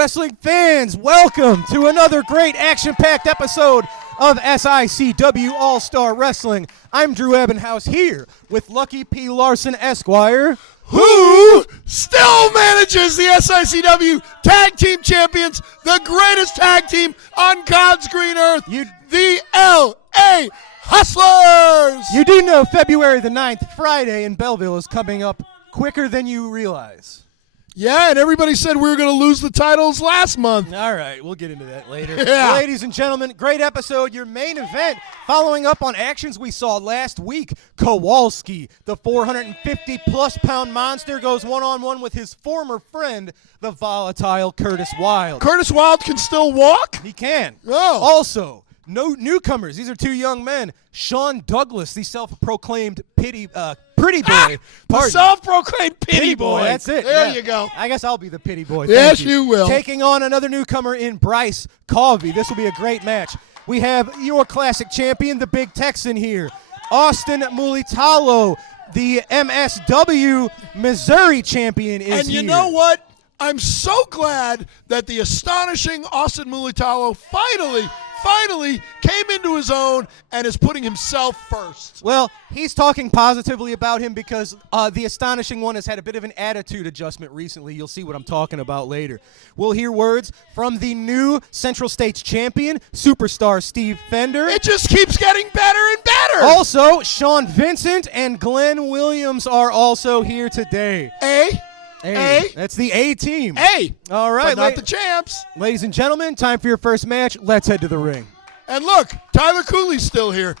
Wrestling fans, welcome to another great action-packed episode of SICW All-Star Wrestling. I'm Drew Ebenhouse here with Lucky P. Larson, Esquire, who still manages the SICW Tag Team Champions, the greatest tag team on God's green earth, the LA Hustlers! You do know February the 9th, Friday in Belleville, is coming up quicker than you realize. Yeah, and everybody said we were going to lose the titles last month. All right, we'll get into that later. Yeah. Ladies and gentlemen, great episode. Your main event, following up on actions we saw last week. Kowalski, the 450-plus pound monster, goes one-on-one with his former friend, the volatile Curtis Wilde. Curtis Wilde can still walk? He can. Oh. Also, no newcomers. These are two young men. Shawn Douglas, the self-proclaimed pretty boy. The self-proclaimed pity boy. That's it. There you go. I guess I'll be the pity boy. Yes, you will. Taking on another newcomer in Bryce Kowalski. This will be a great match. We have your classic champion, the Big Texan here. Austin Mulitalo, the MSW Missouri champion, is here. And you know what? I'm so glad that the astonishing Austin Mulitalo finally came into his own and is putting himself first. Well, he's talking positively about him because the astonishing one has had a bit of an attitude adjustment recently. You'll see what I'm talking about later. We'll hear words from the new Central States champion, superstar Steve Fender. It just keeps getting better and better. Also, Shawn Vincent and Glenn Williams are also here today. That's the A team. All right. But not the champs. Ladies and gentlemen, time for your first match. Let's head to the ring. And look, Tyler Cooley's still here.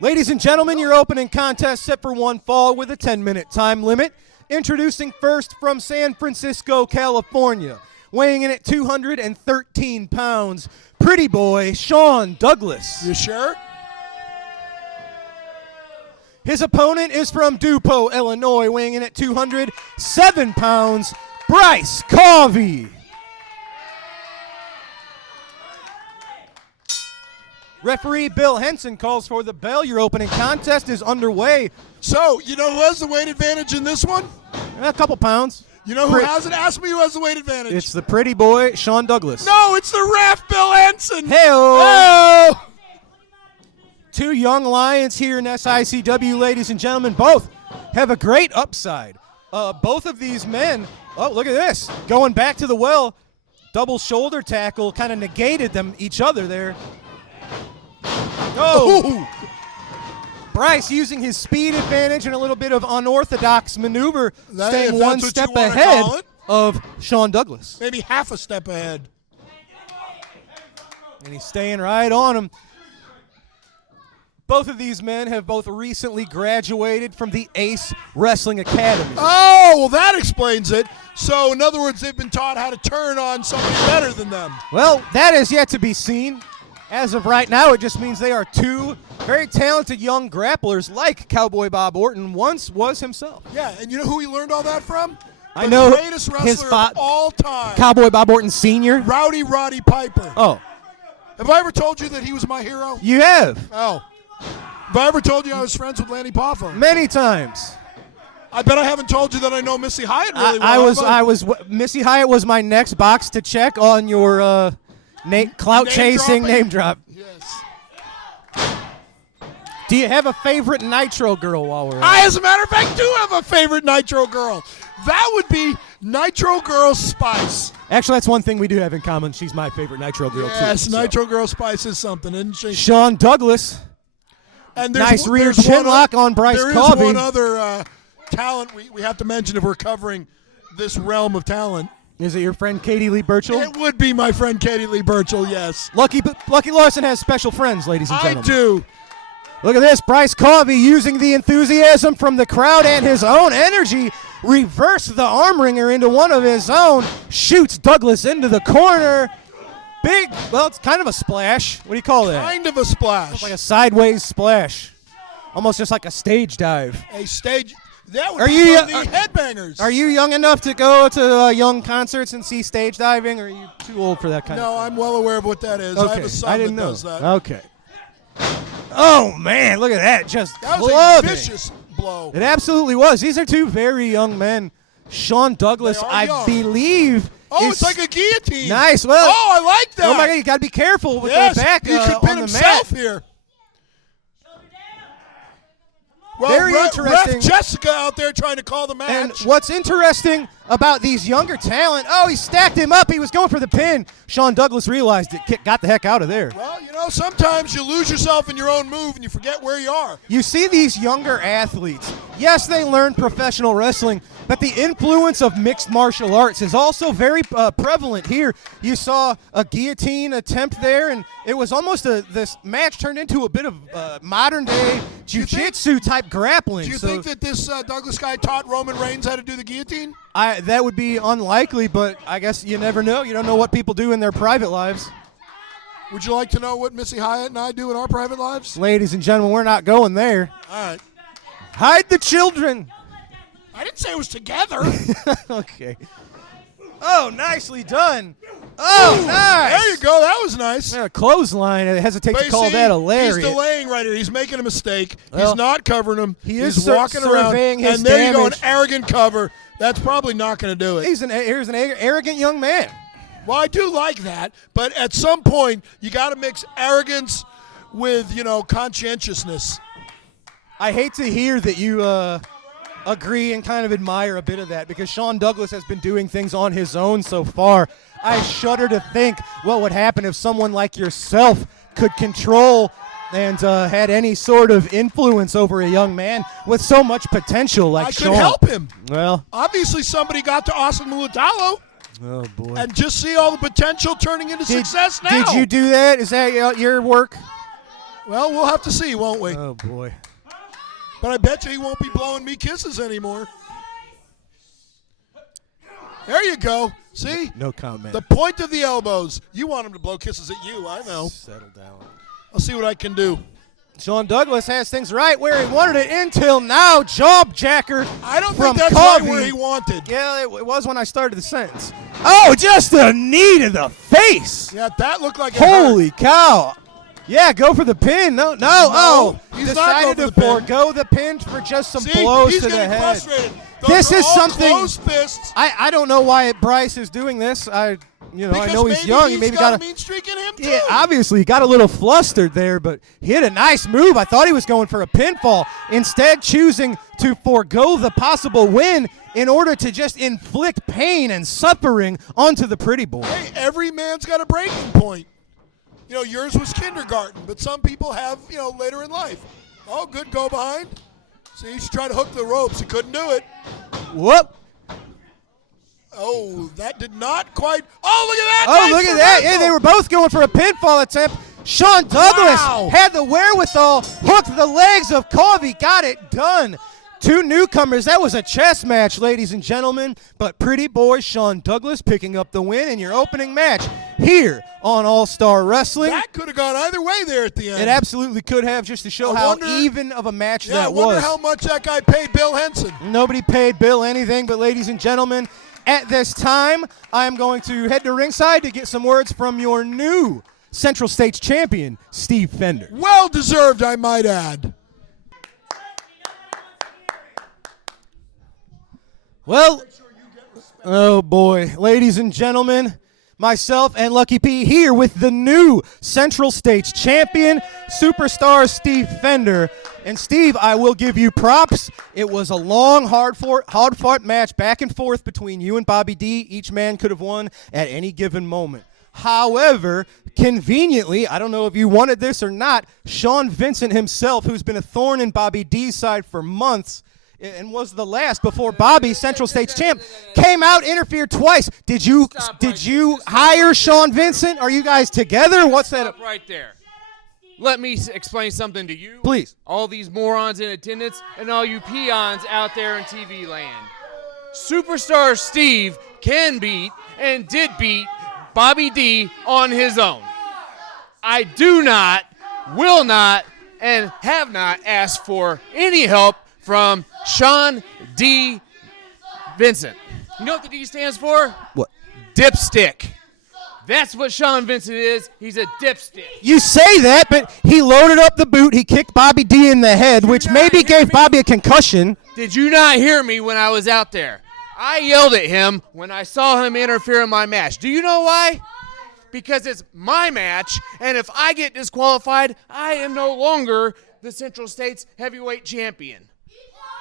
Ladies and gentlemen, your opening contest set for one fall with a 10-minute time limit. Introducing first from San Francisco, California, weighing in at 213 pounds, pretty boy Shawn Douglas. You sure? His opponent is from DuPont, Illinois, weighing in at 207 pounds, Bryce Kowalski. Referee Bill Henson calls for the bell. Your opening contest is underway. So, you know who has the weight advantage in this one? A couple pounds. You know who has it? Ask me who has the weight advantage. It's the pretty boy, Shawn Douglas. No, it's the ref, Bill Henson. Hey-o. Two young lions here in SICW, ladies and gentlemen. Both have a great upside. Both of these men, oh, look at this. Going back to the well, double shoulder tackle kind of negated them each other there. Oh! Bryce using his speed advantage and a little bit of unorthodox maneuver, staying one step ahead of Shawn Douglas. Maybe half a step ahead. And he's staying right on him. Both of these men have both recently graduated from the Ace Wrestling Academy. Oh, well, that explains it. So, in other words, they've been taught how to turn on somebody better than them. Well, that is yet to be seen. As of right now, it just means they are two very talented young grapplers like Cowboy Bob Orton once was himself. Yeah, and you know who he learned all that from? I know the greatest wrestler of all time. Cowboy Bob Orton Sr.? Rowdy Roddy Piper. Oh. Have I ever told you that he was my hero? You have. Oh. Have I ever told you I was friends with Lanny Poffo? Many times. I bet I haven't told you that I know Missy Hyatt really well. Missy Hyatt was my next box to check on your clout-chasing name drop. Yes. Do you have a favorite Nitro girl while we're I, as a matter of fact, do have a favorite Nitro girl. That would be Nitro Girl Spice. Actually, that's one thing we do have in common. She's my favorite Nitro girl, too. Yes, Nitro Girl Spice is something, isn't she? Shawn Douglas. And nice rear chin lock on Bryce Kowalski. There is one other talent we have to mention if we're covering this realm of talent. Is it your friend Katie Lee Burchell? It would be my friend Katie Lee Burchell, yes. Lucky Larson has special friends, ladies and gentlemen. I do. Look at this. Bryce Kowalski using the enthusiasm from the crowd and his own energy. Reverse the arm wringer into one of his own. Shoots Douglas into the corner. Big, well, it's kind of a splash. What do you call that? Kind of a splash. It's like a sideways splash. Almost just like a stage dive. A stage. That would be the headbangers. Are you young enough to go to young concerts and see stage diving, or are you too old for that kind of thing? No, I'm well aware of what that is. Okay. I have a son that does that. Okay. Oh, man, look at that. Just that was clubbing. A vicious blow. It absolutely was. These are two very young men. Shawn Douglas, I believe, Oh, it's like a guillotine. Nice. Well, I like that. Oh, my God, you got to be careful with yes, the back he could on pin the himself mat. here. Well, Very interesting. Ref Jessica out there trying to call the match. And what's interesting about these younger talent, he stacked him up. He was going for the pin. Shawn Douglas realized it, got the heck out of there. Well, sometimes you lose yourself in your own move and you forget where you are. You see these younger athletes. Yes, they learn professional wrestling, but the influence of mixed martial arts is also very prevalent here. You saw a guillotine attempt there, and it was almost this match turned into a bit of modern-day jiu-jitsu type grappling. Do you think that this Douglas guy taught Roman Reigns how to do the guillotine? That would be unlikely, but I guess you never know. You don't know what people do in their private lives. Would you like to know what Missy Hyatt and I do in our private lives? Ladies and gentlemen, we're not going there. All right. Hide the children. I didn't say it was together. Okay. Oh, nicely done. Oh, nice. There you go. That was nice. A clothesline. I hesitate to call that a lariat. He's delaying right here. He's making a mistake. Well, he's not covering him. He's walking around. His and there damage. you go, an arrogant cover. That's probably not going to do it. Here's an arrogant young man. Well, I do like that, but at some point you got to mix arrogance with, conscientiousness. I hate to hear that you agree and kind of admire a bit of that, because Shawn Douglas has been doing things on his own so far. I shudder to think what would happen if someone like yourself could control and had any sort of influence over a young man with so much potential like Shawn. I could help him. Well, obviously somebody got to Austin Mulitalo. Oh, boy. And just see all the potential turning into success now. Did you do that? Is that your work? Well, we'll have to see, won't we? Oh, boy. But I bet you he won't be blowing me kisses anymore. There you go. See? No comment. The point of the elbows. You want him to blow kisses at you, I know. Settle down. I'll see what I can do. Shawn Douglas has things right where he wanted it until now. Jawjacker. I don't think that's Covey. right where he wanted. Yeah, it was when I started the sentence. Oh, just a knee to the face. Yeah, that looked like it Holy hurt. cow. Yeah, go for the pin. No. He's decided not to forego the pin for just some blows he's to the getting head. Frustrated. This is all something. Closed fists. I don't know why Bryce is doing this. I know he's young. He maybe got a mean streak in him too. Yeah, obviously he got a little flustered there, but he hit a nice move. I thought he was going for a pinfall, instead choosing to forego the possible win in order to just inflict pain and suffering onto the pretty boy. Hey, every man's got a breaking point. Yours was kindergarten, but some people have, later in life. Oh, good go behind. See, he's trying to hook the ropes. He couldn't do it. Whoop. Oh, that did not quite. Oh, look at that. Oh, nice look at that. Yeah, they were both going for a pinfall attempt. Shawn Douglas had the wherewithal, hooked the legs of Covey, got it done. Two newcomers. That was a chess match, ladies and gentlemen. But pretty boy Shawn Douglas picking up the win in your opening match here on All-Star Wrestling. That could have gone either way there at the end. It absolutely could have, just to show how even of a match that was. I wonder how much that guy paid Bill Henson. Nobody paid Bill anything, but ladies and gentlemen, at this time, I'm going to head to ringside to get some words from your new Central States champion, Steve Fender. Well deserved, I might add. Well, oh boy, ladies and gentlemen, myself and Lucky P here with the new Central States champion, superstar Steve Fender. And Steve, I will give you props. It was a long, hard-fought match back and forth between you and Bobby D. Each man could have won at any given moment. However, conveniently, I don't know if you wanted this or not, Shawn Vincent himself, who's been a thorn in Bobby D's side for months, and was the last before Bobby, Central States champ, came out, interfered twice. Did you hire Shawn Vincent? Are you guys together? What's that? Stop right there. Let me explain something to you. Please. All these morons in attendance and all you peons out there in TV land. Superstar Steve can beat and did beat Bobby D on his own. I do not, will not, and have not asked for any help from Shawn D. Vincent. You know what the D stands for? What? Dipstick. That's what Shawn Vincent is. He's a dipstick. You say that, but he loaded up the boot. He kicked Bobby D in the head, which maybe gave Bobby a concussion. Did you not hear me when I was out there? I yelled at him when I saw him interfere in my match. Do you know why? Because it's my match, and if I get disqualified, I am no longer the Central States Heavyweight Champion.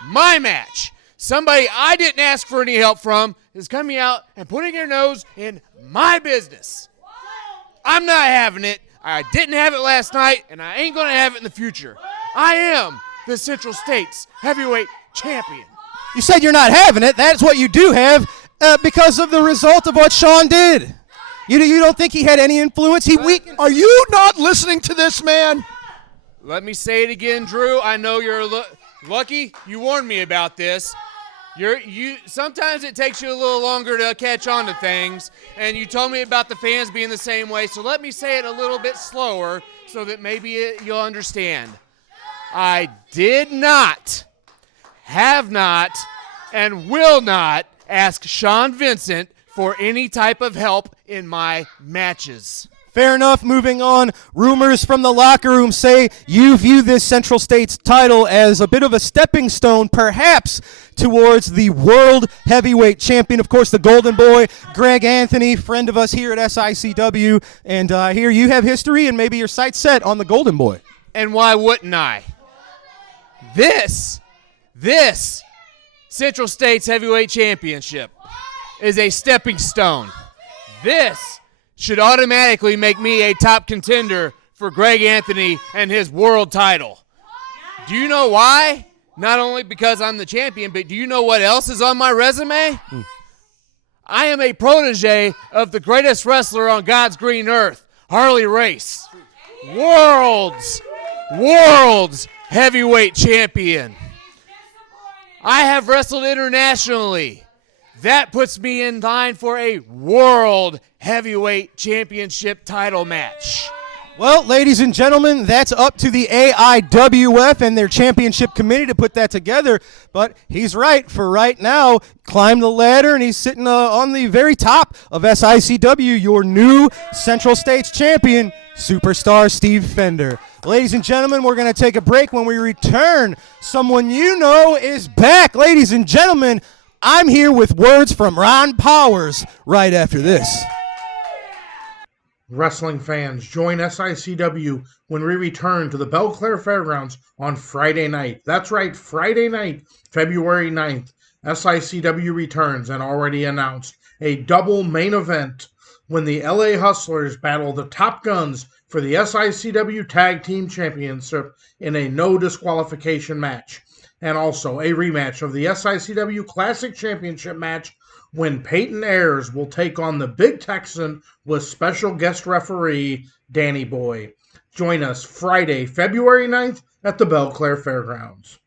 My match. Somebody I didn't ask for any help from is coming out and putting their nose in my business. I'm not having it. I didn't have it last night, and I ain't going to have it in the future. I am the Central States Heavyweight Champion. You said you're not having it. That's what you do have because of the result of what Shawn did. You don't think he had any influence? He weakened. Are you not listening to this man? Let me say it again, Drew. I know you're lucky you warned me about this. Sometimes it takes you a little longer to catch on to things, and you told me about the fans being the same way, so let me say it a little bit slower so that maybe you'll understand. I did not, have not, and will not ask Shawn Vincent for any type of help in my matches. Fair enough. Moving on. Rumors from the locker room say you view this Central States title as a bit of a stepping stone, perhaps, towards the World Heavyweight Champion. Of course, the Golden Boy, Greg Anthony, friend of us here at SICW. And here you have history and maybe your sights set on the Golden Boy. And why wouldn't I? This Central States Heavyweight Championship is a stepping stone. This should automatically make me a top contender for Greg Anthony and his world title. Do you know why? Not only because I'm the champion, but do you know what else is on my resume? I am a protege of the greatest wrestler on God's green earth, Harley Race. World's heavyweight champion. I have wrestled internationally. That puts me in line for a world heavyweight championship title match. Well, ladies and gentlemen, that's up to the AIWF and their championship committee to put that together. But he's right. For right now, climb the ladder, and he's sitting on the very top of SICW, your new Central States champion, Superstar Steve Fender. Ladies and gentlemen, we're going to take a break. When we return, someone you know is back. Ladies and gentlemen, I'm here with words from Ron Powers right after this. Wrestling fans, join SICW when we return to the Belle Claire Fairgrounds on Friday night. That's right, Friday night, February 9th. SICW returns and already announced a double main event when the LA Hustlers battle the Top Guns for the SICW Tag Team Championship in a no disqualification match. And also a rematch of the SICW Classic Championship match when Peyton Ayers will take on the Big Texan with special guest referee Danny Boy. Join us Friday, February 9th at the Belle Claire Fairgrounds.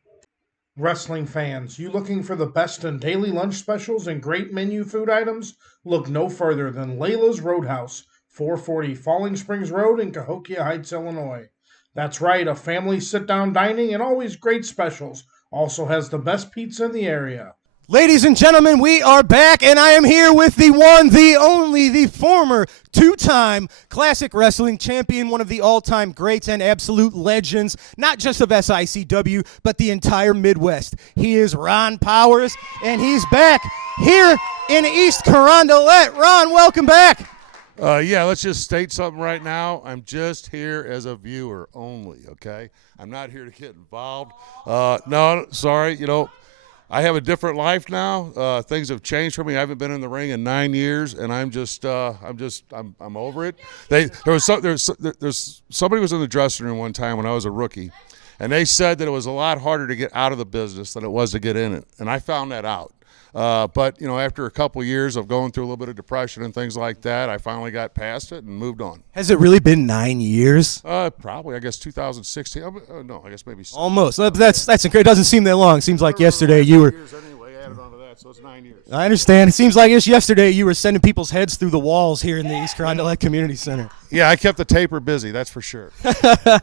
Wrestling fans, you looking for the best in daily lunch specials and great menu food items? Look no further than Leas Roadhouse, 440 Falling Springs Road in Cahokia Heights, Illinois. That's right, a family sit-down dining and always great specials. Also has the best pizza in the area. Ladies and gentlemen, we are back, and I am here with the one, the only, the former two-time classic wrestling champion, one of the all-time greats and absolute legends, not just of SICW, but the entire Midwest. He is Ron Powers, and he's back here in East Carondelet. Ron, welcome back. Yeah, let's just state something right now. I'm just here as a viewer only, okay? I'm not here to get involved. No, sorry, I have a different life now. Things have changed for me. I haven't been in the ring in 9 years, and I'm over it. Somebody was in the dressing room one time when I was a rookie, and they said that it was a lot harder to get out of the business than it was to get in it, and I found that out. But after a couple years of going through a little bit of depression and things like that, I finally got past it and moved on. Has it really been 9 years? Probably, I guess 2016. No, I guess maybe. Almost. That's incredible. It doesn't seem that long. It seems like yesterday you were. Years anyway, added on to that, so it's 9 years. I understand. It seems like it's yesterday you were sending people's heads through the walls here in the East Carondelet Community Center. Yeah, I kept the taper busy, that's for sure. Well,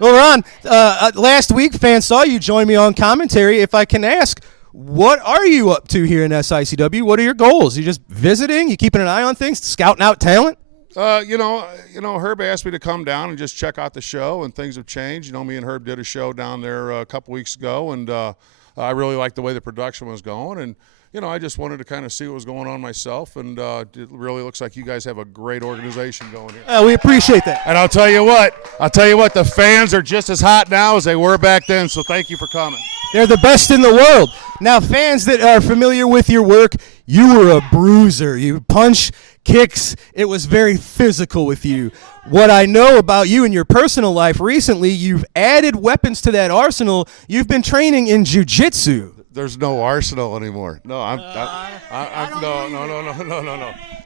Ron, last week fans saw you join me on commentary. If I can ask, what are you up to here in SICW? What are your goals? You just visiting? You keeping an eye on things? Scouting out talent? Herb asked me to come down and just check out the show, and things have changed. Me and Herb did a show down there a couple weeks ago, and I really liked the way the production was going. And I just wanted to kind of see what was going on myself, and it really looks like you guys have a great organization going here. We appreciate that. And I'll tell you what, the fans are just as hot now as they were back then, so thank you for coming. They're the best in the world. Now, fans that are familiar with your work, you were a bruiser. You punch, kicks. It was very physical with you. What I know about you in your personal life recently, you've added weapons to that arsenal. You've been training in jiu-jitsu. There's no arsenal anymore. No,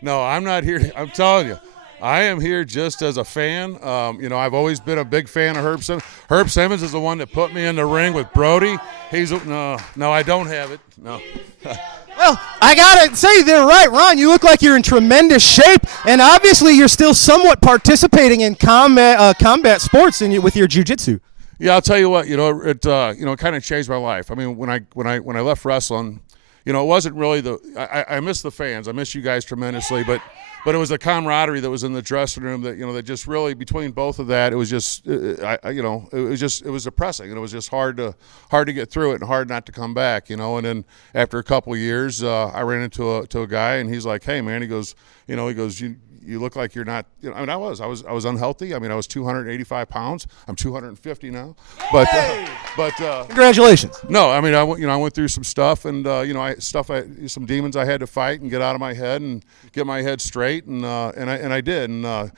no. I'm not here. I'm telling you, I am here just as a fan. I've always been a big fan of Herb Simmons. Herb Simmons is the one that put me in the ring with Brody. No, I don't have it. No. Well, I gotta say, they're right, Ron. You look like you're in tremendous shape, and obviously you're still somewhat participating in combat sports with your jiu-jitsu. Yeah, I'll tell you what. It kind of changed my life. I mean, when I left wrestling, it wasn't really I miss the fans. I miss you guys tremendously, but it was the camaraderie that was in the dressing room that just really, between both of that, it was just it was depressing, and it was just hard to get through it and hard not to come back, and then after a couple of years, I ran into a guy, and he's like, "Hey man," he goes, you look like you're not. I was unhealthy. I mean, I was 285 pounds. I'm 250 now. But congratulations. No, I mean, I went through some stuff, and some demons I had to fight and get out of my head and get my head straight, and I did. And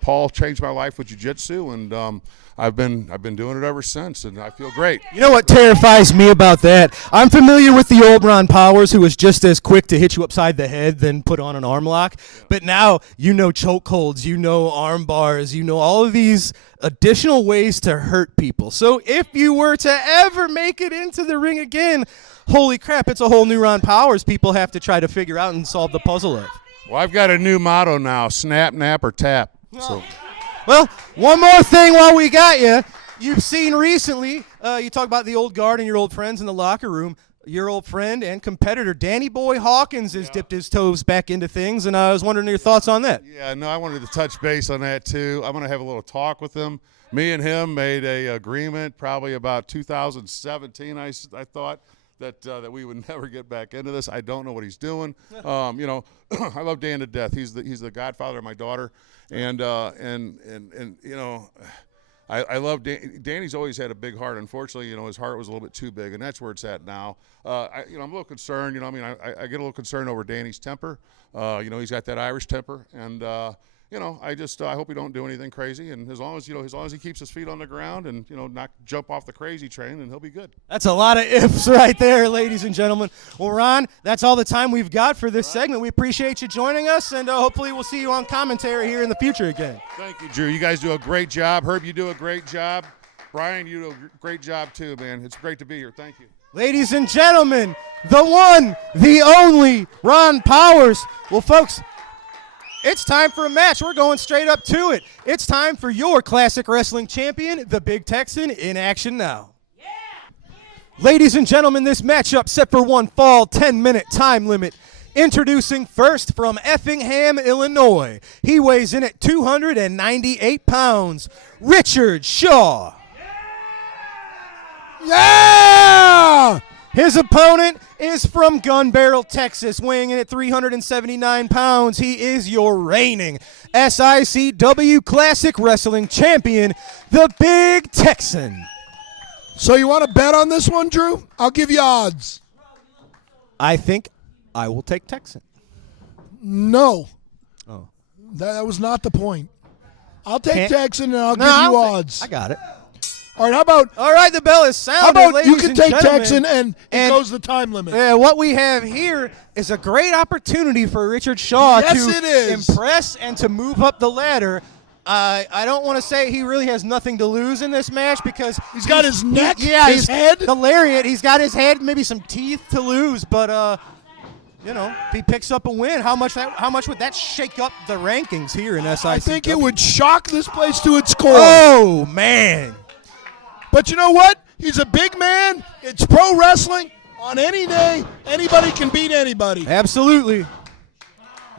Paul changed my life with jiu-jitsu, and I've been doing it ever since, and I feel great. You know what terrifies me about that? I'm familiar with the old Ron Powers, who was just as quick to hit you upside the head than put on an arm lock. But now chokeholds, arm bars, all of these additional ways to hurt people. So if you were to ever make it into the ring again, holy crap, it's a whole new Ron Powers people have to try to figure out and solve the puzzle of. Well, I've got a new motto now: snap, nap, or tap. So. Well, one more thing while we got you. You've seen recently, you talk about the old guard and your old friends in the locker room. Your old friend and competitor, Danny Boy Hawkins, has dipped his toes back into things, and I was wondering your thoughts on that. Yeah, no, I wanted to touch base on that, too. I'm going to have a little talk with him. Me and him made a agreement probably about 2017, I thought, that we would never get back into this. I don't know what he's doing. I love Dan to death. He's the godfather of my daughter, and I love Danny's always had a big heart. Unfortunately, his heart was a little bit too big, and that's where it's at now. I'm a little concerned. I get a little concerned over Danny's temper. He's got that Irish temper, and I hope he don't do anything crazy. And as long as he keeps his feet on the ground and not jump off the crazy train, then he'll be good. That's a lot of ifs right there, ladies and gentlemen. Well, Ron, that's all the time we've got for this segment. We appreciate you joining us, and hopefully we'll see you on commentary here in the future again. Thank you, Drew. You guys do a great job. Herb, you do a great job. Brian, you do a great job too, man. It's great to be here. Thank you. Ladies and gentlemen, the one, the only Ron Powers. Well, folks, it's time for a match. We're going straight up to it. It's time for your classic wrestling champion, the Big Texan, in action now. Yeah. Ladies and gentlemen, this matchup set for one fall 10-minute time limit. Introducing first from Effingham, Illinois. He weighs in at 298 pounds. Richard Shaw. Yeah! His opponent is from Gun Barrel, Texas, weighing in at 379 pounds. He is your reigning SICW Classic Wrestling Champion, the Big Texan. So you want to bet on this one, Drew? I'll give you odds. I think I will take Texan. No. Oh. That was not the point. I'll take Texan, and I'll give you odds. I got it. All right, how about... All right, the bell is sounded, How about ladies you can and take gentlemen. Texan, and it goes the time limit. What we have here is a great opportunity for Richard Shaw Yes, to it is. impress and to move up the ladder. I don't want to say he really has nothing to lose in this match because He's got his neck, his head. the lariat. He's got his head, maybe some teeth to lose, but if he picks up a win, how much would that shake up the rankings here in SICW? I think it would shock this place to its core. Oh man! But you know what? He's a big man. It's pro wrestling. On any day, anybody can beat anybody. Absolutely.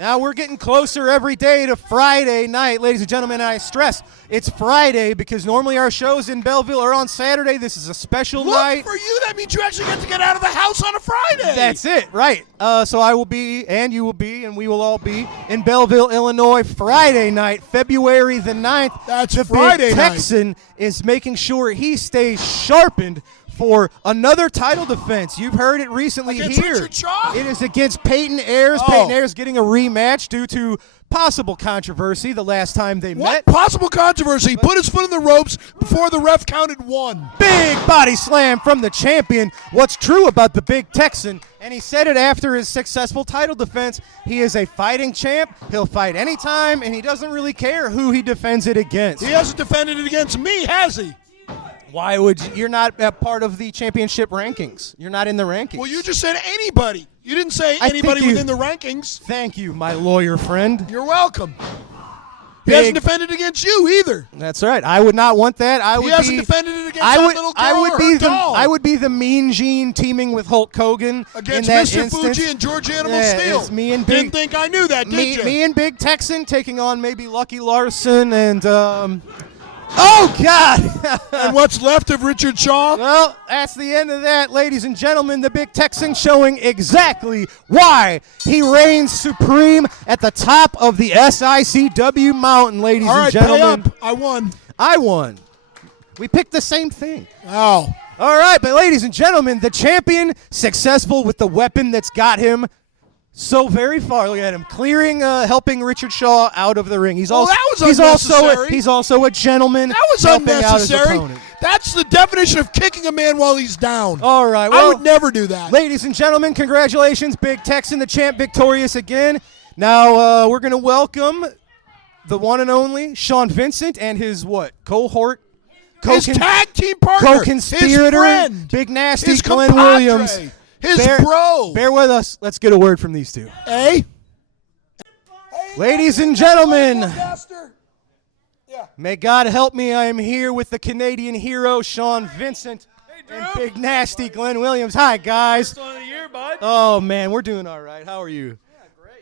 Now we're getting closer every day to Friday night, ladies and gentlemen. And I stress it's Friday because normally our shows in Belleville are on Saturday. This is a special night. For you, that means you actually get to get out of the house on a Friday. That's it, right. So I will be, and you will be, and we will all be in Belleville, Illinois, Friday night, February the 9th. That's the Friday big night. Texan is making sure he stays sharpened for another title defense. You've heard it recently Against here. Richard Shaw? It is against Peyton Ayers. Oh. Peyton Ayers getting a rematch due to possible controversy the last time they met. What possible controversy? He put his foot in the ropes before the ref counted 1. Big body slam from the champion. What's true about the big Texan, and he said it after his successful title defense, he is a fighting champ. He'll fight anytime, and he doesn't really care who he defends it against. He hasn't defended it against me, has he? Why would you? You're not a part of the championship rankings. You're not in the rankings. Well, you just said anybody. You didn't say I think anybody you- within the rankings. Thank you, my lawyer friend. You're welcome. He Big- hasn't defended against you either. That's right. I would not want that. I would He hasn't be, defended it against I that would, little girl I would or be her the doll. I would be the Mean Gene teaming with Hulk Hogan Against in that Mr. instance. Fuji and George Animal Yeah, Steel. it's me and Didn't Big think I knew that, did me, you? me and Big Texan taking on maybe Lucky Larson and oh God. And what's left of Richard Shaw? Well, that's the end of that, ladies and gentlemen. The Big Texan showing exactly why he reigns supreme at the top of the SICW mountain, ladies All and right, gentlemen. pay up. I won. I won. We picked the same thing. Oh. All right, but ladies and gentlemen, the champion successful with the weapon that's got him so very far. Look at him clearing, helping Richard Shaw out of the ring. He's Well, also that was unnecessary. he's also a gentleman. That was helping out his unnecessary. opponent. That's the definition of kicking a man while he's down. All right, I well, would never do that. ladies and gentlemen, congratulations, Big Texan, the champ, victorious again. Now we're going to welcome the one and only Shawn Vincent and his cohort, His tag team partner, co-conspirator, his friend, Big Nasty his Glenn compadre, Williams. his Bear- bro. Bear with us. Let's get a word from these two. Hey? Ladies and gentlemen, Master. Yeah. may God help me. I am here with the Canadian hero, Shawn Vincent, and Big Nasty Glenn Williams. Hi, guys. Oh, man, we're doing all right. How are you?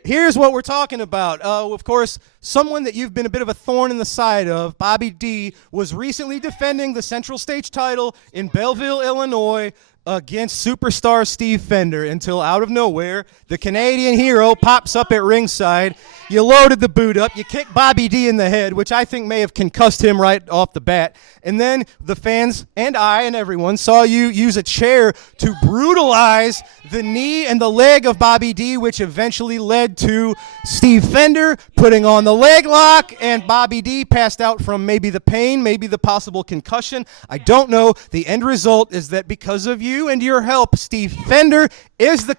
Here's what we're talking about. Of course, someone that you've been a bit of a thorn in the side of, Bobby D, was recently defending the Central States title in Belleville, Illinois, against superstar Steve Fender until out of nowhere, the Canadian hero pops up at ringside. You loaded the boot up. You kicked Bobby D in the head, which I think may have concussed him right off the bat. And then the fans and I and everyone saw you use a chair to brutalize the knee and the leg of Bobby D, which eventually led to Steve Fender putting on the leg lock, and Bobby D passed out from maybe the pain, maybe the possible concussion. I don't know. The end result is that because of you and your help, Steve Fender is the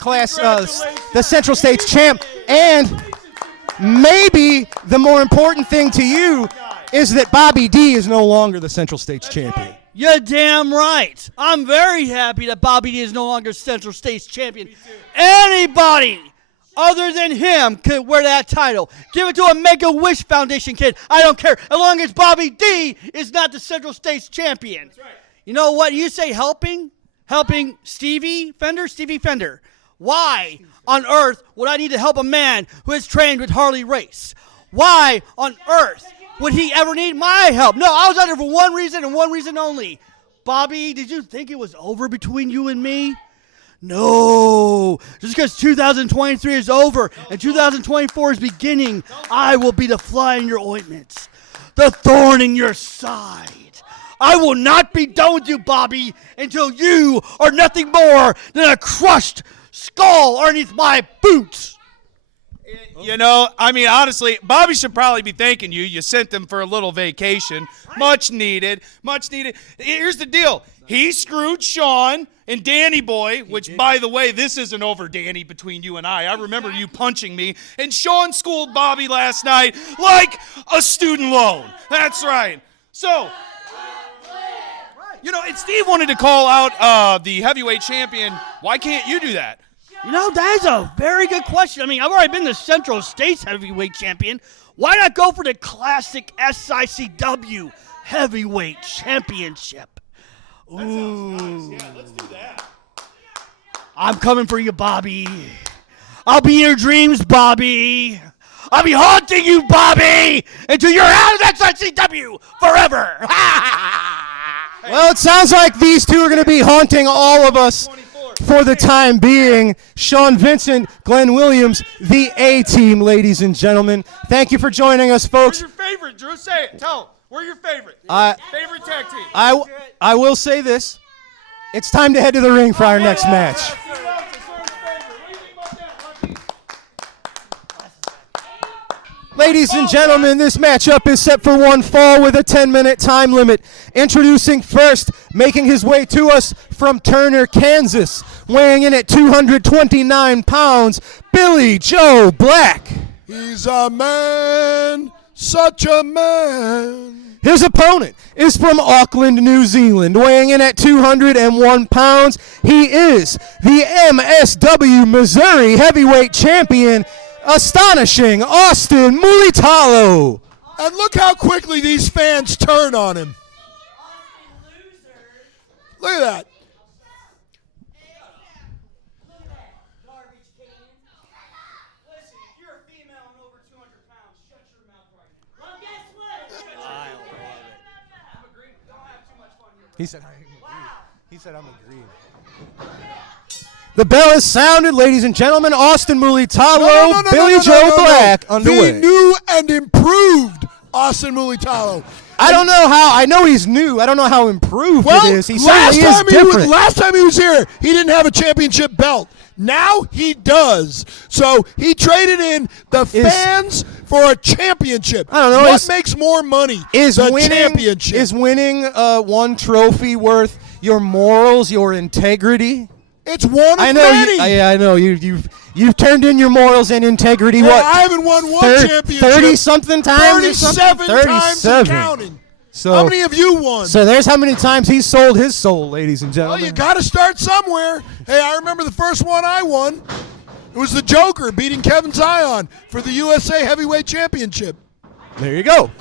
Central States champ, and maybe the more important thing to you is that Bobby D is no longer the Central States champion. You're damn right. I'm very happy that Bobby D is no longer Central States champion. Anybody other than him could wear that title. Give it to a Make-A-Wish Foundation kid. I don't care. As long as Bobby D is not the Central States champion. That's right. You know what? You say helping Stevie Fender. Why on earth would I need to help a man who has trained with Harley Race? Why on earth would he ever need my help? No, I was out there for one reason and one reason only. Bobby, did you think it was over between you and me? No. Just because 2023 is over and 2024 is beginning, I will be the fly in your ointment, the thorn in your side. I will not be done with you, Bobby, until you are nothing more than a crushed skull underneath my boots. You know, I mean, honestly, Bobby should probably be thanking you. You sent him for a little vacation. Much needed. Here's the deal. He screwed Shawn and Danny Boy, which, by the way, this isn't over, Danny, between you and I. I remember you punching me. And Shawn schooled Bobby last night like a student loan. That's right. So, you know, and Steve wanted to call out the heavyweight champion. Why can't you do that? You know, that is a very good question. I mean, I've already been the Central States heavyweight champion. Why not go for the classic SICW heavyweight championship? Ooh. Yeah, let's do that. I'm coming for you, Bobby. I'll be in your dreams, Bobby. I'll be haunting you, Bobby, until you're out of SICW forever. Well, it sounds like these two are going to be haunting all of us for the time being. Shawn Vincent, Glenn Williams, the A-Team, ladies and gentlemen. Thank you for joining us, folks. Where's your favorite, Drew? Say it. Tell them. We're your favorite. Favorite tag team. I will say this. It's time to head to the ring for our next match. Ladies and gentlemen, this matchup is set for one fall with a 10-minute time limit. Introducing first, making his way to us from Turner, Kansas, weighing in at 229 pounds, Billy Joe Black. He's a man, such a man. His opponent is from Auckland, New Zealand, weighing in at 201 pounds. He is the MSW Missouri Heavyweight Champion, astonishing Austin Mulitalo. And look how quickly these fans turn on him. Look at that. He said, I agree. He said, I'm agreeing. The bell is sounded, ladies and gentlemen. Austin Mulitalo, Billy Joe Black underway. The new and improved Austin Mulitalo. I don't know how. I know he's new. I don't know how improved Well, it is. He certainly is different. last time he was here, he didn't have a championship belt. Now he does. So he traded in the fans for a championship. I don't know. What makes more money? Championship. Is winning one trophy worth your morals, your integrity? It's one of many. I know. You've turned in your morals and integrity. Hey, what? I haven't won one championship. 30-something times. 37 times and counting. So, how many have you won? So there's how many times he's sold his soul, ladies and Well, gentlemen. you got to start somewhere. Hey, I remember the first one I won. It was the Joker beating Kevin Zion for the USA Heavyweight Championship. There you go.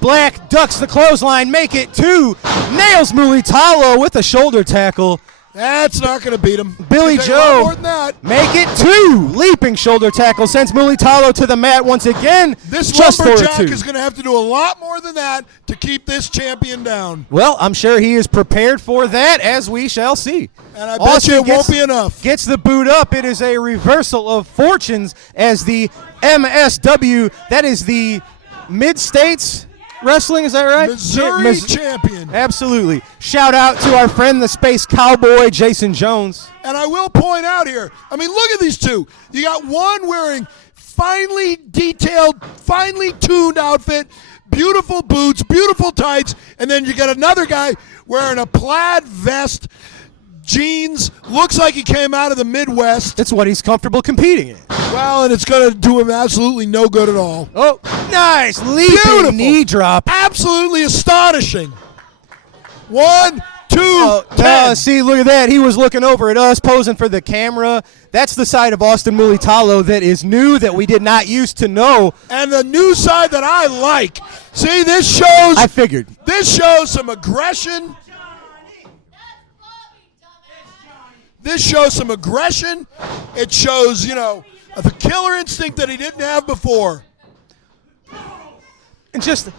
Black ducks the clothesline, make it two. Nails Mulitalo with a shoulder tackle. That's not going to beat him. Billy Take a Joe, lot more than that. make it two. Leaping shoulder tackle sends Mulitalo to the mat once again. This just lumberjack for a two. is going to have to do a lot more than that to keep this champion down. Well, I'm sure he is prepared for that, as we shall see. And I bet you it won't be enough. Gets the boot up. It is a reversal of fortunes as the MSW, that is the Mid-States Wrestling, is that right? Missouri champion. Absolutely. Shout out to our friend, the Space Cowboy, Jason Jones. And I will point out here, I mean, look at these two. You got one wearing finely detailed, finely tuned outfit, beautiful boots, beautiful tights, and then you got another guy wearing a plaid vest, jeans, looks like he came out of the Midwest. It's what he's comfortable competing in. Well, and it's going to do him absolutely no good at all. Oh, nice. Leaping Beautiful. knee drop. Absolutely astonishing. 1, 2, 10. See, look at that. He was looking over at us, posing for the camera. That's the side of Austin Mulitalo that is new, that we did not used to know. And the new side that I like. See, this shows. I figured. This shows some aggression. This shows some aggression. It shows, the killer instinct that he didn't have before. And just,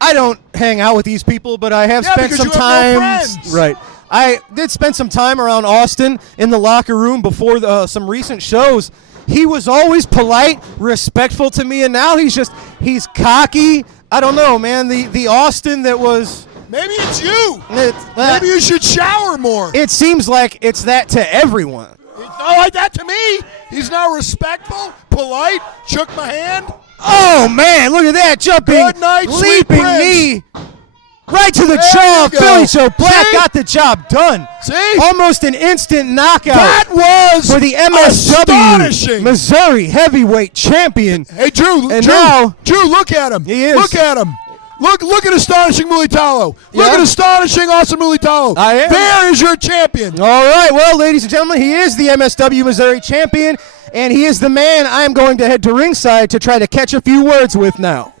I don't hang out with these people, but I have spent because some you have time. no friends. Right. I did spend some time around Austin in the locker room before some recent shows. He was always polite, respectful to me, and now he's cocky. I don't know, man. The Austin that was. Maybe it's you. Maybe you should shower more. It seems like it's that to everyone. It's not like that to me. He's now respectful, polite, shook my hand. Oh, man, look at that. Jumping, Good night, sweet leaping prince. knee. Right to the There jaw. you go. Billy Joe Black See? got the job done. See? Almost an instant knockout. That was for the MSW astonishing. Missouri Heavyweight Champion. Hey, Drew, And Drew, now- Drew, look at him. He is. Look at him. Look at astonishing Mulitalo. Look Yeah. at astonishing Austin Mulitalo. I am. There is your champion. All right, well, ladies and gentlemen, he is the MSW Missouri Champion, and he is the man I am going to head to ringside to try to catch a few words with now.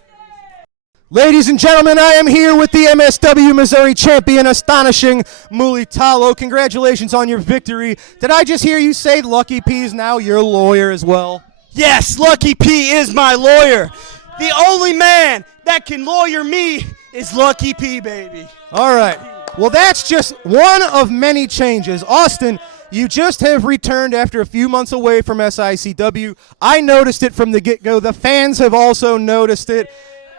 Ladies and gentlemen, I am here with the MSW Missouri Champion, astonishing Mulitalo. Congratulations on your victory. Did I just hear you say Lucky Peas now? You're a lawyer as well. Yes, Lucky P is my lawyer. The only man that can lawyer me is Lucky P, baby. All right. Well, that's just one of many changes. Austin, you just have returned after a few months away from SICW. I noticed it from the get-go. The fans have also noticed it.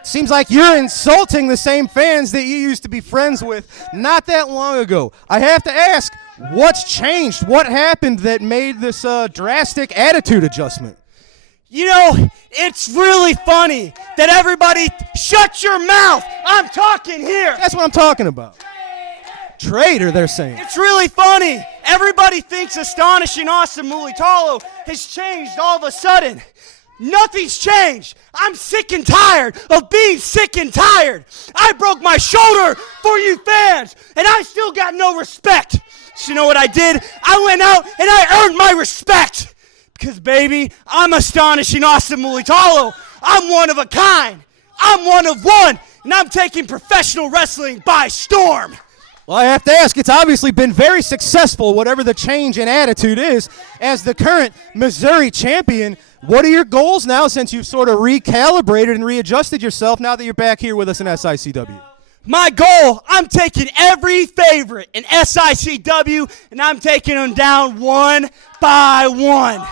Seems like you're insulting the same fans that you used to be friends with not that long ago. I have to ask, what's changed? What happened that made this drastic attitude adjustment? You know, it's really funny that everybody shut your mouth. I'm talking here. That's what I'm talking about. Traitor, they're saying. It's really funny. Everybody thinks Astonishing Awesome Mulitalo has changed all of a sudden. Nothing's changed. I'm sick and tired of being sick and tired. I broke my shoulder for you fans, and I still got no respect. So you know what I did? I went out and I earned my respect. Because, baby, I'm Astonishing Awesome Mulitalo. I'm one of a kind. I'm one of one, and I'm taking professional wrestling by storm. Well, I have to ask, it's obviously been very successful, whatever the change in attitude is. As the current Missouri champion, what are your goals now since you've sort of recalibrated and readjusted yourself now that you're back here with us in SICW? My goal, I'm taking every favorite in SICW, and I'm taking them down one by one.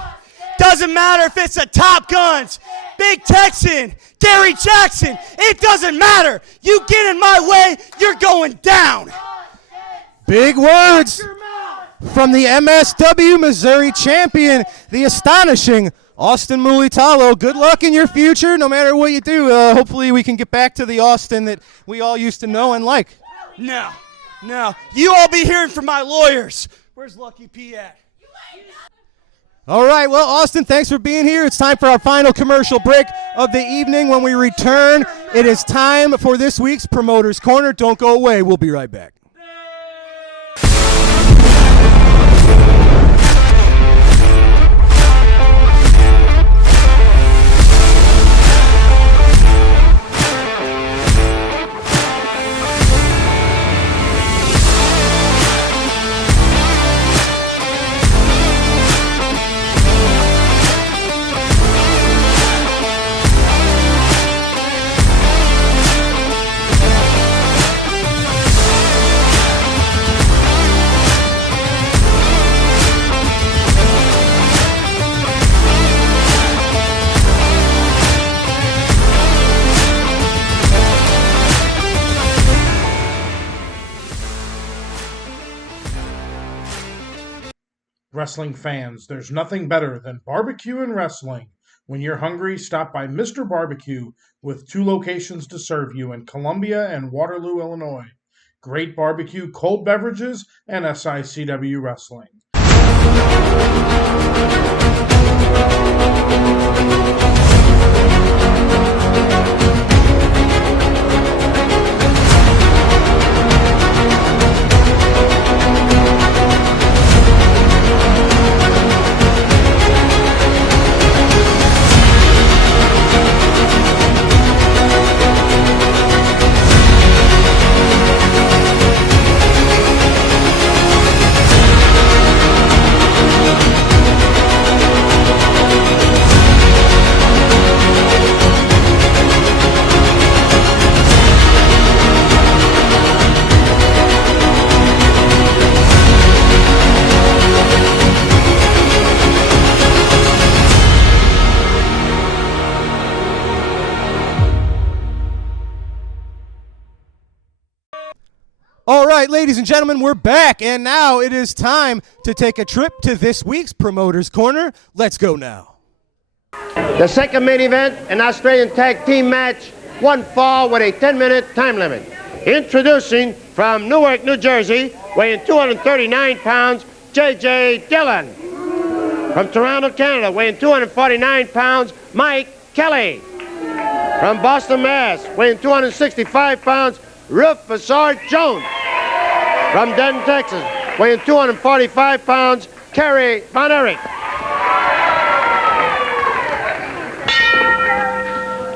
Doesn't matter if it's the Top Guns, Big Texan, Gary Jackson. It doesn't matter. You get in my way, you're going down. Big words from the MSW Missouri champion, the astonishing Austin Mulitalo. Good luck in your future, no matter what you do. Hopefully we can get back to the Austin that we all used to know and like. No. You all be hearing from my lawyers. Where's Lucky P at? All right, well, Austin, thanks for being here. It's time for our final commercial break of the evening. When we return, it is time for this week's Promoter's Corner. Don't go away. We'll be right back. Wrestling fans, there's nothing better than barbecue and wrestling. When you're hungry, stop by Mr. Barbecue with 2 locations to serve you in Columbia and Waterloo, Illinois. Great barbecue, cold beverages, and SICW wrestling. All right, ladies and gentlemen, we're back, and now it is time to take a trip to this week's Promoter's Corner. Let's go now. The second main event, an Australian tag team match, one fall with a 10-minute time limit. Introducing from Newark, New Jersey, weighing 239 pounds, J.J. Dillon. From Toronto, Canada, weighing 249 pounds, Mike Kelly. From Boston, Mass., weighing 265 pounds, Rufus R. Jones. From Denton, Texas, weighing 245 pounds, Kerry Von Erich.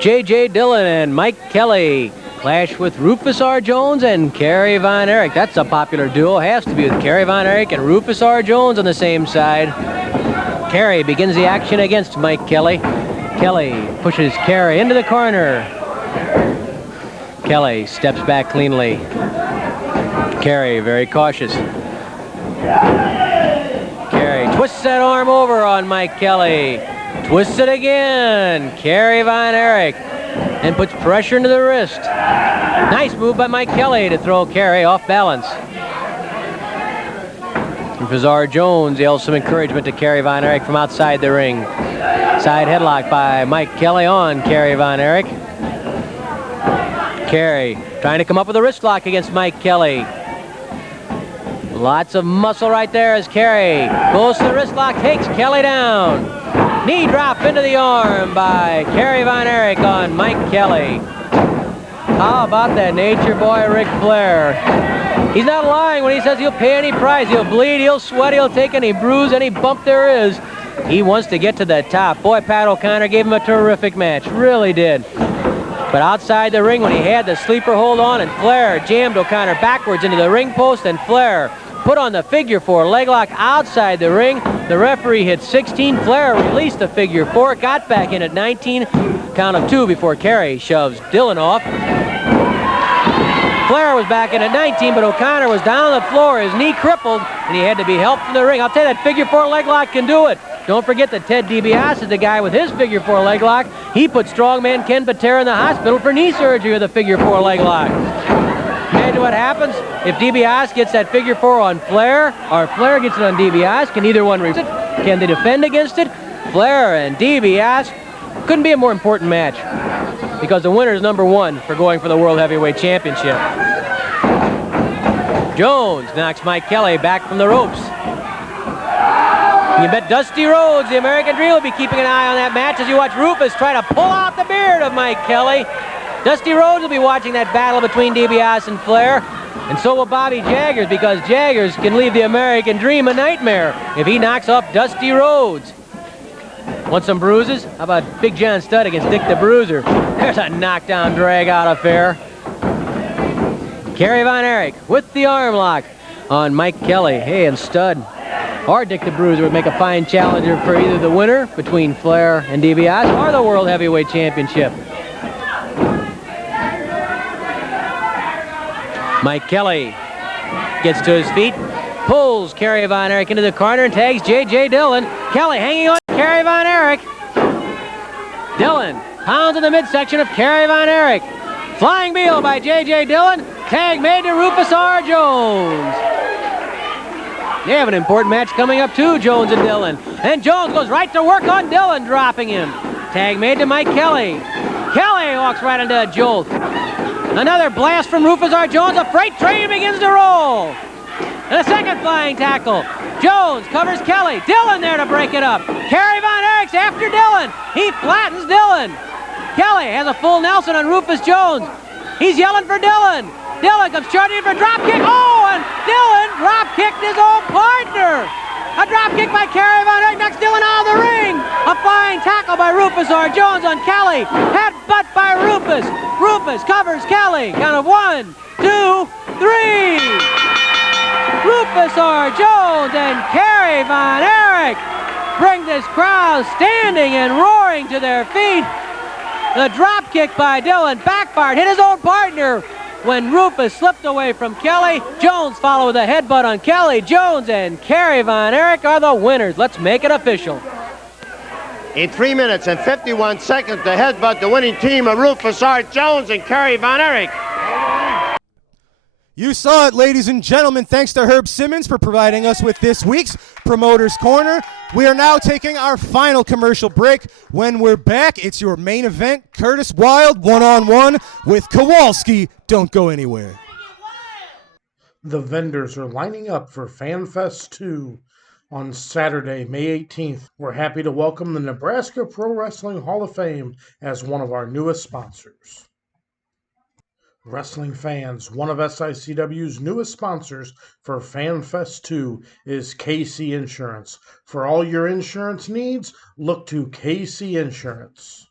J.J. Dillon and Mike Kelly clash with Rufus R. Jones and Kerry Von Erich. That's a popular duo. Has to be with Kerry Von Erich and Rufus R. Jones on the same side. Carey begins the action against Mike Kelly. Kelly pushes Carey into the corner. Kelly steps back cleanly. Carey very cautious. Carey twists that arm over on Mike Kelly. Twists it again. Kerry Von Erich. And puts pressure into the wrist. Nice move by Mike Kelly to throw Carey off balance. Rufus Jones yells some encouragement to Kerry Von Erich from outside the ring. Side headlock by Mike Kelly on Kerry Von Erich. Kerry trying to come up with a wrist lock against Mike Kelly. Lots of muscle right there as Kerry goes to the wrist lock, takes Kelly down. Knee drop into the arm by Kerry Von Erich on Mike Kelly. How about that nature boy Ric Flair? He's not lying when he says he'll pay any price. He'll bleed, he'll sweat, he'll take any bruise, any bump there is. He wants to get to the top. Boy, Pat O'Connor gave him a terrific match, really did. But outside the ring when he had the sleeper hold on and Flair jammed O'Connor backwards into the ring post and Flair put on the figure four leg lock outside the ring. The referee hit 16. Flair released the figure four, got back in at 19. Count of 2 before Kerry shoves Dillon off. Flair was back in at 19, but O'Connor was down on the floor, his knee crippled, and he had to be helped from the ring. I'll tell you, that figure four leg lock can do it. Don't forget that Ted DiBiase is the guy with his figure four leg lock. He put strongman Ken Patera in the hospital for knee surgery with a figure four leg lock. Imagine what happens if DiBiase gets that figure four on Flair, or Flair gets it on DiBiase. Can either one resist it? Can they defend against it? Flair and DiBiase. Couldn't be a more important match because the winner is #1 for going for the World Heavyweight Championship. Jones knocks Mike Kelly back from the ropes. You bet Dusty Rhodes, the American Dream, will be keeping an eye on that match as you watch Rufus try to pull out the beard of Mike Kelly. Dusty Rhodes will be watching that battle between DiBiase and Flair. And so will Bobby Jaggers, because Jaggers can leave the American Dream a nightmare if he knocks off Dusty Rhodes. Want some bruises? How about Big John Studd against Dick the Bruiser? There's a knockdown drag-out affair. Kerry Von Erich with the arm lock on Mike Kelly. Hey, and Studd or Dick the Bruiser would make a fine challenger for either the winner between Flair and DiBiase or the World Heavyweight Championship. Mike Kelly gets to his feet, pulls Kerry Von Erich into the corner and tags J.J. Dillon. Kelly hanging on Kerry Von Erich. Dillon pounds in the midsection of Kerry Von Erich. Flying Beal by J.J. Dillon. Tag made to Rufus Jones. They have an important match coming up too, Jones and Dillon. And Jones goes right to work on Dillon, dropping him. Tag made to Mike Kelly. Kelly walks right into a jolt. Another blast from Rufus Jones. A freight train begins to roll. And a second flying tackle. Jones covers Kelly. Dillon there to break it up. Kerry Von Erich's after Dillon. He flattens Dillon. Kelly has a full Nelson on Rufus Jones. He's yelling for Dillon. Dillon comes charging for a drop kick. Oh, and Dillon drop kicked his own partner. A drop kick by Kerry Von Erich knocks Dillon out of the ring. A flying tackle by Rufus Jones on Kelly. Headbutt by Rufus. Rufus covers Kelly. Count of 1, 2, 3. Rufus Jones and Kerry Von Erich bring this crowd standing and roaring to their feet. The drop kick by Dillon backfired, hit his own partner when Rufus slipped away from Kelly. Jones followed with a headbutt on Kelly. Jones and Kerry Von Erich are the winners. Let's make it official. In 3 minutes and 51 seconds to headbutt the winning team of Rufus Jones and Kerry Von Erich. You saw it, ladies and gentlemen. Thanks to Herb Simmons for providing us with this week's Promoter's Corner. We are now taking our final commercial break. When we're back, it's your main event, Curtis Wilde one-on-one with Kowalski. Don't go anywhere. The vendors are lining up for FanFest 2 on Saturday, May 18th. We're happy to welcome the Nebraska Pro Wrestling Hall of Fame as one of our newest sponsors. Wrestling fans, one of SICW's newest sponsors for FanFest 2 is KC Insurance. For all your insurance needs, look to KC Insurance.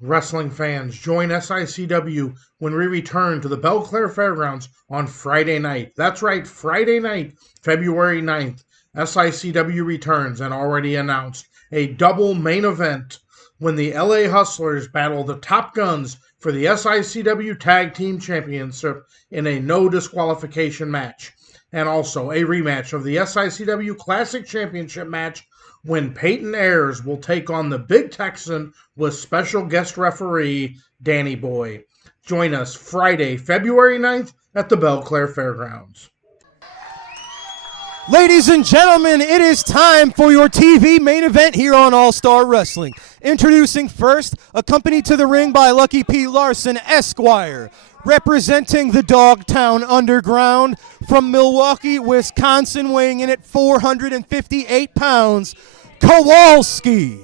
Wrestling fans, join SICW when we return to the Belclair Fairgrounds on Friday night. That's right, Friday night, February 9th. SICW returns and already announced a double main event when the LA Hustlers battle the Top Guns for the SICW Tag Team Championship in a no disqualification match, and also a rematch of the SICW Classic Championship match when Peyton Ayers will take on the Big Texan with special guest referee Danny Boy. Join us Friday, February 9th at the Belle Claire Fairgrounds. Ladies and gentlemen, it is time for your TV main event here on All Star Wrestling. Introducing first, accompanied to the ring by Lucky P. Larson, Esquire. Representing the Dogtown Underground from Milwaukee, Wisconsin, weighing in at 458 pounds, Kowalski.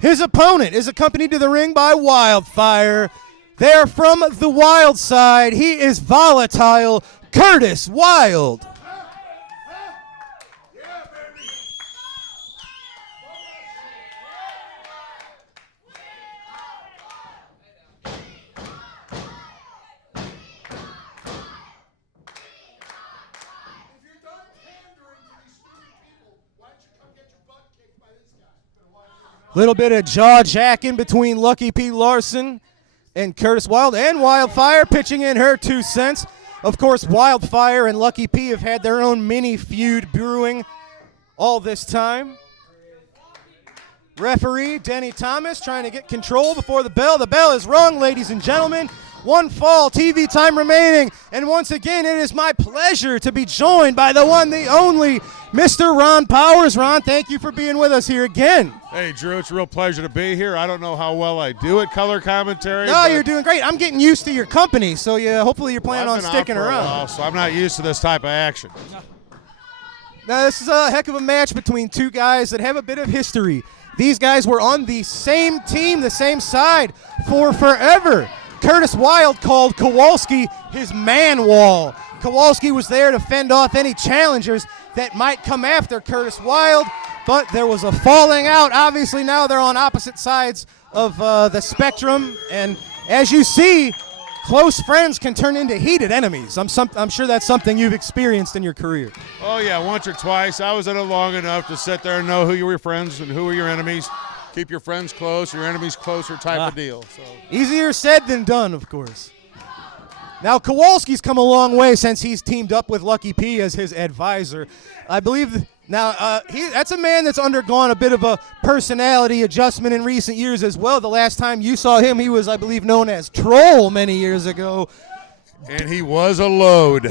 His opponent is accompanied to the ring by Wildfire. They're from the Wild Side. He is volatile, Curtis Wild. Little bit of jaw jacking between Lucky P. Larson and Curtis Wild, and Wildfire pitching in her 2 cents. Of course, Wildfire and Lucky P have had their own mini feud brewing all this time. Referee Denny Thomas trying to get control before the bell. The bell is rung, ladies and gentlemen. 1 fall, TV time remaining. And once again, it is my pleasure to be joined by the one, the only, Mr. Ron Powers. Ron, thank you for being with us here again. Hey, Drew, it's a real pleasure to be here. I don't know how well I do at color commentary. No, you're doing great. I'm getting used to your company, so hopefully you're planning on sticking around. While, so I'm not used to this type of action. Now, this is a heck of a match between two guys that have a bit of history. These guys were on the same team, the same side for forever. Curtis Wild called Kowalski his man wall. Kowalski was there to fend off any challengers that might come after Curtis Wild, but there was a falling out. Obviously, now they're on opposite sides of the spectrum, and as you see, close friends can turn into heated enemies. I'm sure that's something you've experienced in your career. Oh, yeah, once or twice. I was in it long enough to sit there and know who your friends and who are your enemies. Keep your friends close, your enemies closer type of deal. So. Easier said than done, of course. Now, Kowalski's come a long way since he's teamed up with Lucky P as his advisor. I believe that's a man that's undergone a bit of a personality adjustment in recent years as well. The last time you saw him, he was, I believe, known as Troll many years ago. And he was a load.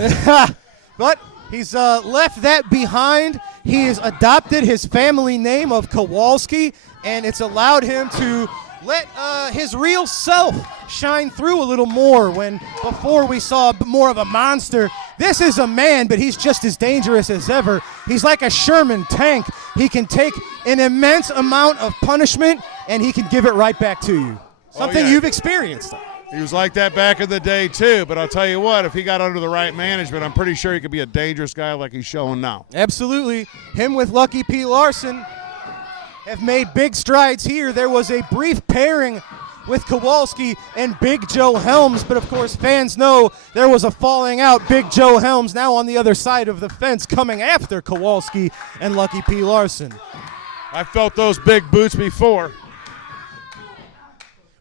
But he's left that behind. He has adopted his family name of Kowalski, and it's allowed him to let his real self shine through a little more when before we saw more of a monster. This is a man, but he's just as dangerous as ever. He's like a Sherman tank. He can take an immense amount of punishment, and he can give it right back to you. Something you've experienced. He was like that back in the day, too. But I'll tell you what, if he got under the right management, I'm pretty sure he could be a dangerous guy like he's showing now. Absolutely. Him with Lucky P. Larson have made big strides here. There was a brief pairing with Kowalski and Big Joe Helms, but of course fans know there was a falling out. Big Joe Helms now on the other side of the fence coming after Kowalski and Lucky P. Larson. I felt those big boots before.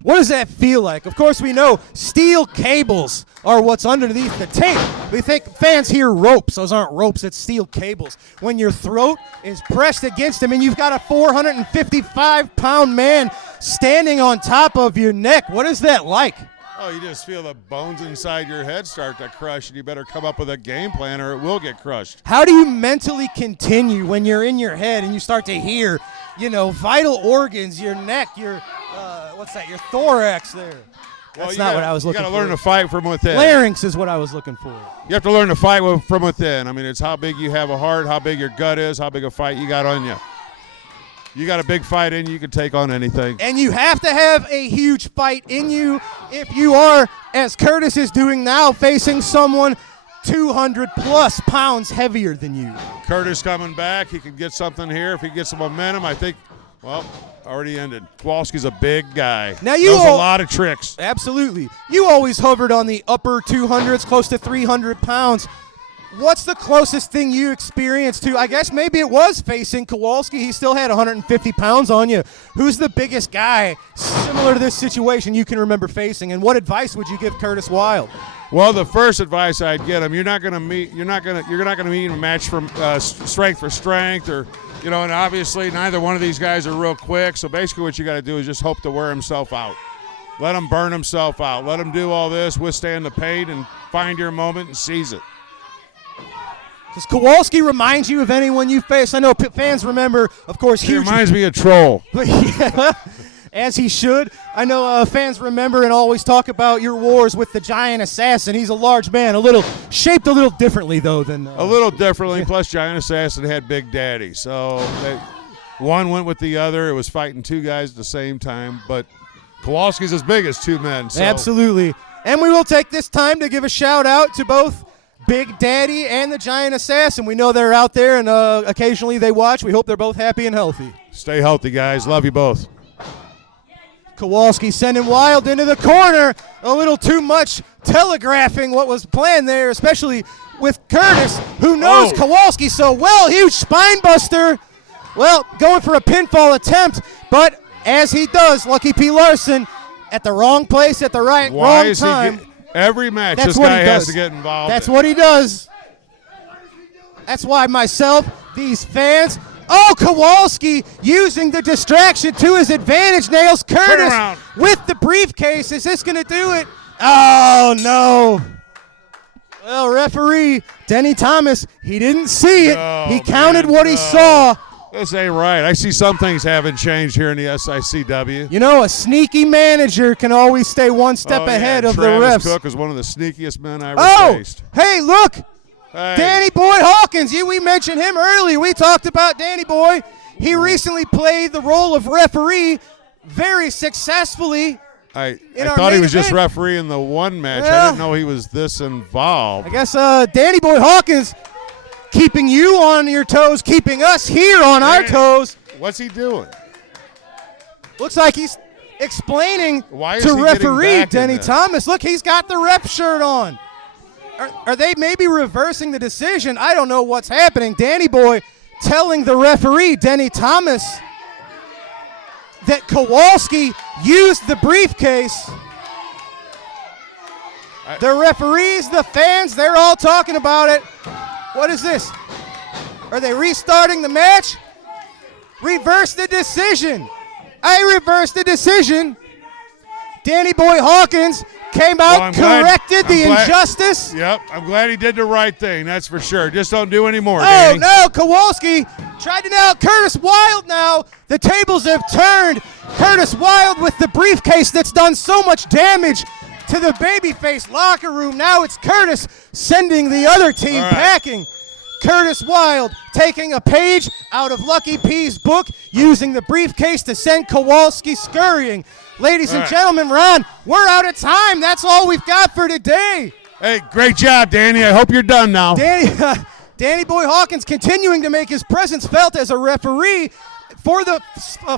What does that feel like? Of course we know steel cables are what's underneath the tape. We think fans hear ropes. Those aren't ropes, it's steel cables. When your throat is pressed against them and you've got a 455-pound man standing on top of your neck, what is that like? Oh, you just feel the bones inside your head start to crush, and you better come up with a game plan or it will get crushed. How do you mentally continue when you're in your head and you start to hear, vital organs, your neck, your your thorax there? That's not what I was looking for. You got to learn to fight from within. Larynx is what I was looking for. You have to learn to fight from within. I mean, it's how big you have a heart, how big your gut is, how big a fight you got on you. You got a big fight in you, you can take on anything. And you have to have a huge fight in you if you are, as Curtis is doing now, facing someone 200-plus pounds heavier than you. Curtis coming back. He can get something here. If he gets some momentum, I think, already ended. Kowalski's a big guy. Now knows a lot of tricks. Absolutely. You always hovered on the upper 200s, close to 300 pounds. What's the closest thing you experienced to, I guess maybe it was facing Kowalski. He still had 150 pounds on you. Who's the biggest guy similar to this situation you can remember facing, and what advice would you give Curtis Wild? Well, the first advice I'd get him: you're not going to meet a match from strength for strength, or and obviously neither one of these guys are real quick. So basically, what you got to do is just hope to wear himself out. Let him burn himself out. Let him do all this, withstand the pain, and find your moment and seize it. Does Kowalski remind you of anyone you faced? I know fans remember, of course, He reminds me of Troll. Yeah, as he should. I know fans remember and always talk about your wars with the Giant Assassin. He's a large man, shaped a little differently, though, than... a little differently, plus Giant Assassin had Big Daddy. So one went with the other. It was fighting two guys at the same time, but Kowalski's as big as two men. So. Absolutely. And we will take this time to give a shout-out to both Big Daddy and the Giant Assassin. We know they're out there, and occasionally they watch. We hope they're both happy and healthy. Stay healthy, guys. Love you both. Kowalski sending Wild into the corner. A little too much telegraphing what was planned there, especially with Curtis, who knows Kowalski so well. Huge spine buster. Well, going for a pinfall attempt, but as he does, Lucky P. Larson at the wrong place at the wrong time. Every match, this guy has to get involved. That's what he does. That's why myself, these fans. Oh, Kowalski using the distraction to his advantage. Nails Curtis with the briefcase. Is this going to do it? Oh, no. Well, referee Denny Thomas, he didn't see it. He counted what he saw. This ain't right. I see some things haven't changed here in the SICW. A sneaky manager can always stay one step ahead of the refs. Travis Cook is one of the sneakiest men I ever faced. Hey, look. Hey. Danny Boy Hawkins. We mentioned him earlier. We talked about Danny Boy. He recently played the role of referee very successfully. I thought he was just refereeing the one match. I didn't know he was this involved. I guess Danny Boy Hawkins keeping you on your toes, keeping us here on our toes. What's he doing? Looks like he's explaining to referee Denny Thomas. Look, he's got the rep shirt on. Are they maybe reversing the decision? I don't know what's happening. Danny Boy telling the referee, Denny Thomas, that Kowalski used the briefcase. The referees, the fans, they're all talking about it. What is this? Are they restarting the match? Reverse the decision. I reversed the decision. Danny Boy Hawkins came out, corrected the injustice. Yep, I'm glad he did the right thing, that's for sure. Just don't do any more, Danny. No, Kowalski tried to nail Curtis Wild now. The tables have turned. Curtis Wild with the briefcase that's done so much damage to the babyface locker room. Now it's Curtis sending the other team packing. Curtis Wild taking a page out of Lucky P's book, using the briefcase to send Kowalski scurrying. Ladies and gentlemen, Ron, we're out of time. That's all we've got for today. Hey, great job, Danny. I hope you're done now. Danny Boy Hawkins continuing to make his presence felt as a referee for the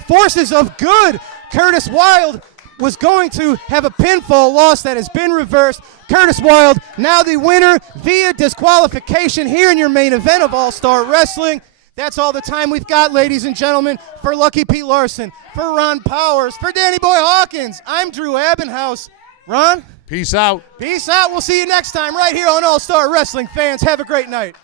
forces of good. Curtis Wild was going to have a pinfall loss that has been reversed. Curtis Wild now the winner via disqualification here in your main event of All-Star Wrestling. That's all the time we've got, ladies and gentlemen. For Lucky P. Larson, for Ron Powers, for Danny Boy Hawkins, I'm Drew Abbenhouse. Ron? Peace out. Peace out. We'll see you next time right here on All-Star Wrestling. Fans, have a great night.